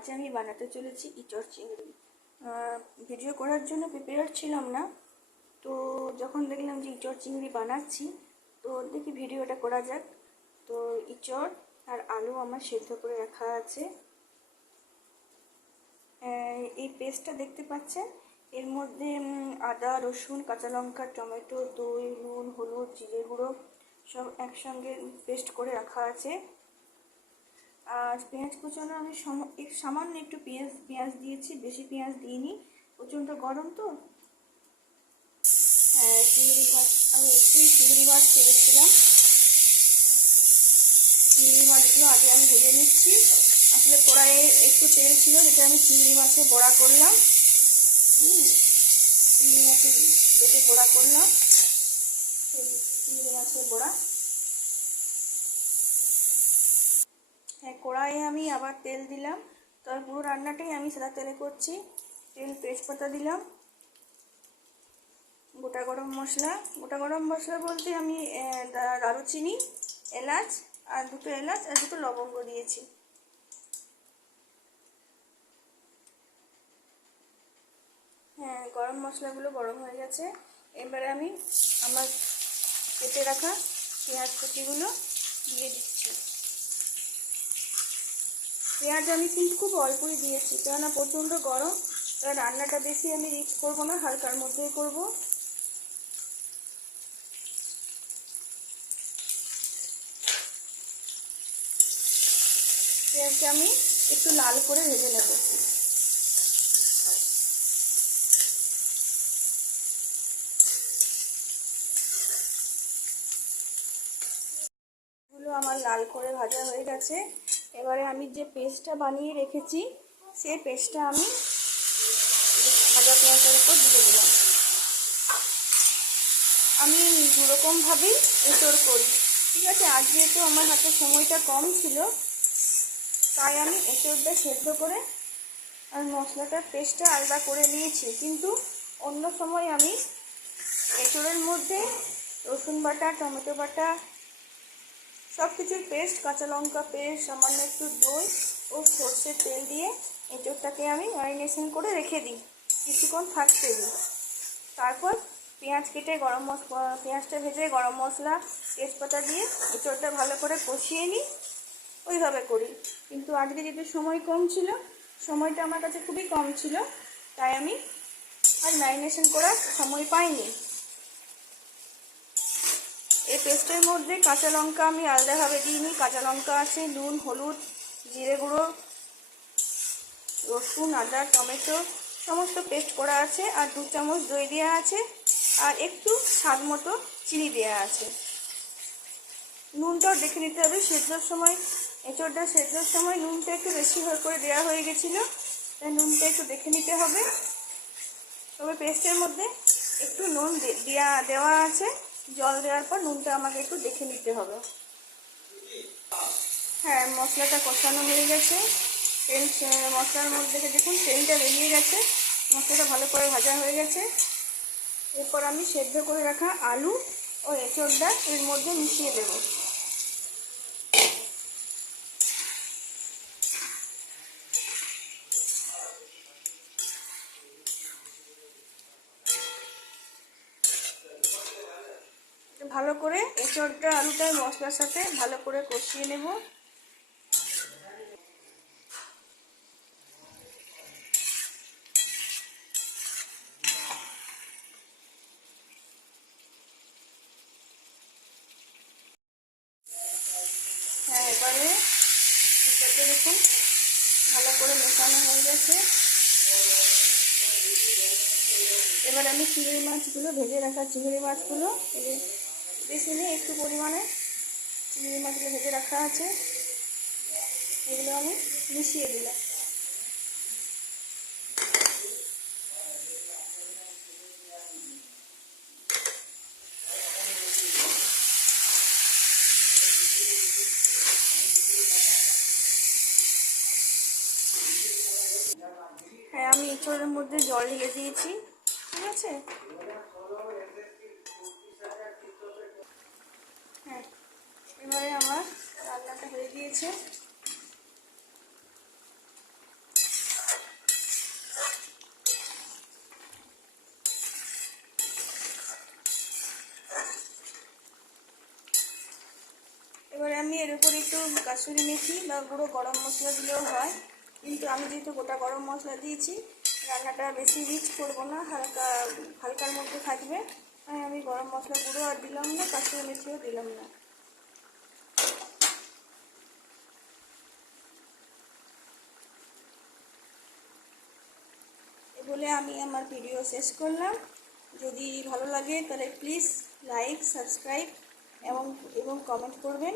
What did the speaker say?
আজ আমি বানাতে চলেছি ইঁচড় চিংড়ি। ভিডিও করার জন্য প্রিপেয়ার ছিলাম না, তো যখন দেখলাম যে ইঁচড় চিংড়ি বানাচ্ছি, তো দেখি ভিডিওটা করা যাক। তো ইঁচড় আর আলু আমার সেদ্ধ করে রাখা আছে। এই পেস্টটা দেখতে পাচ্ছেন, এর মধ্যে আদা, রসুন, কাঁচা লঙ্কা, টমেটো, দই, নুন, হলুদ, জিরে গুঁড়ো সব একসঙ্গে পেস্ট করে রাখা আছে। আর পেঁয়াজ কুচানো আমি সামান্য একটু পেঁয়াজ দিয়েছি, বেশি পেঁয়াজ দিইনি, প্রচণ্ড গরম তো। হ্যাঁ, চিংড়ি মাছ আমি একটুই চিংড়ি মাছ পেয়েছিলাম। চিংড়ি মাছগুলো আগে আমি ভেজে নিচ্ছি। আসলে কড়াইয়ে একটু তেল ছিল, যেটা আমি চিংড়ি মাছে বড়া করলাম। চিংড়ি মাছের বেটে বড়া করলাম, চিংড়ি মাছের বড়া। হ্যাঁ, কড়াইয়ে আমি আবার তেল দিলাম, তবে পুরো রান্নাটাই আমি সাদা তেলে করছি। তেজপাতা দিলাম, গোটা গরম মশলা বলতে আমি দারুচিনি, এলাচ আর দুটো লবঙ্গ দিয়েছি। হ্যাঁ, গরম মশলাগুলো গরম হয়ে গেছে। এবারে আমি আমার কেটে রাখা পেঁয়াজ কুচিগুলো দিয়ে দিচ্ছি। পেঁয়াজ আমি কিন্তু খুব অল্পই দিয়েছি, কেননা প্রচণ্ড গরম, তাই রান্নাটা বেশি আমি রিস্ক করবো না, হালকার মধ্যেই করব। পেঁয়াজটা আমি একটু লাল করে ভেজে নেব। এগুলো আমার লাল করে ভাজা হয়ে গেছে। এবারে আমি যে পেস্টটা বানিয়ে রেখেছি, সেই পেস্টটা আমি ভাজা পেঁয়াজের উপর দিয়ে দিলাম। আমি দুরকমভাবেই এঁচড় করি, ঠিক আছে। আজ যেহেতু আমার হাতে সময়টা কম ছিল, তাই আমি এঁচড়টা সেদ্ধ করে আর মশলাটার পেস্টটা আলাদা করে নিয়েছি। কিন্তু অন্য সময় আমি এঁচড়ের মধ্যে রসুন বাটা, টমেটো বাটা, সব কিছুর পেস্ট, কাঁচা লঙ্কা পেস্ট, সামান্য একটু দই ও সর্ষের তেল দিয়ে এঁচড়টাকে আমি ম্যারিনেশন করে রেখে দিই, কিছুক্ষণ থাকতে দিই। তারপর পেঁয়াজটা ভেজে গরম মশলা, তেজপাতা দিয়ে এঁচড়টা ভালো করে কষিয়ে নিই, ওইভাবে করি। কিন্তু আজকে যেহেতু সময়টা আমার কাছে খুবই কম ছিল, তাই আমি আর ম্যারিনেশন করার সময় পাইনি। এই পেস্টের মধ্যে কাঁচা লঙ্কা আমি আলাদাভাবে দিইনি, কাঁচা লঙ্কা আছে, নুন, হলুদ, জিরে গুঁড়ো, রসুন, আদা, টমেটো সমস্ত পেস্ট করা আছে, আর 2 চামচ দই দেওয়া আছে, আর একটু স্বাদ মতো চিনি দেওয়া আছে। নুনটাও দেখে নিতে হবে, এঁচড়টা সেদ্ধর সময় নুনটা একটু বেশি করে দেওয়া হয়ে গেছিলো, তাই নুনটা একটু দেখে নিতে হবে। তবে পেস্টের মধ্যে একটু নুন দেওয়া আছে, জল দেওয়ার পর নুনটা আমাকে একটু দেখে নিতে হবে। হ্যাঁ, মশলাটা কষানো হয়ে গেছে। মশলার মধ্যে দেখুন তেলটা বেরিয়ে গেছে, মশলাটা ভালো করে ভাজা হয়ে গেছে। এরপর আমি সেদ্ধ করে রাখা আলু ও এঁচড়টা এর মধ্যে মিশিয়ে দেব। ভালো করে এঁচড়টা আলুটা মশলার সাথে ভালো করে কষিয়ে নেব। হ্যাঁ, এবারে এঁচড়টা দেখুন ভালো করে মেশানো হয়ে গেছে। এবার আমি ভেজে রাখা চিংড়ি মাছগুলো, বেশি নেই, একটু পরিমাণে চিংড়ি মাছগুলো ভেজে রাখা আছে, এগুলো আমি মিশিয়ে দিলাম। হ্যাঁ, আমি এঁচড়ের মধ্যে জল ঢেলে দিয়েছি, ঠিক আছে। হ্যাঁ, এবারে আমার রান্নাটা হয়ে গিয়েছে। এবারে আমি এর উপর একটু কাসুরি মেথি বা গুঁড়ো গরম মশলা দিলেও হয়, কিন্তু আমি যেহেতু গোটা গরম মশলা দিয়েছি, রান্নাটা বেশি রিচ করবো না, হালকা হালকার মধ্যে থাকবে, তাই আমি গরম মশলা গুঁড়ো আর দিলাম না, কাসুরি মেথিও দিলাম না। এ বলে আমি আমার ভিডিও শেষ করলাম। যদি ভালো লাগে তাহলে প্লিজ লাইক, সাবস্ক্রাইব এবং কমেন্ট করবেন।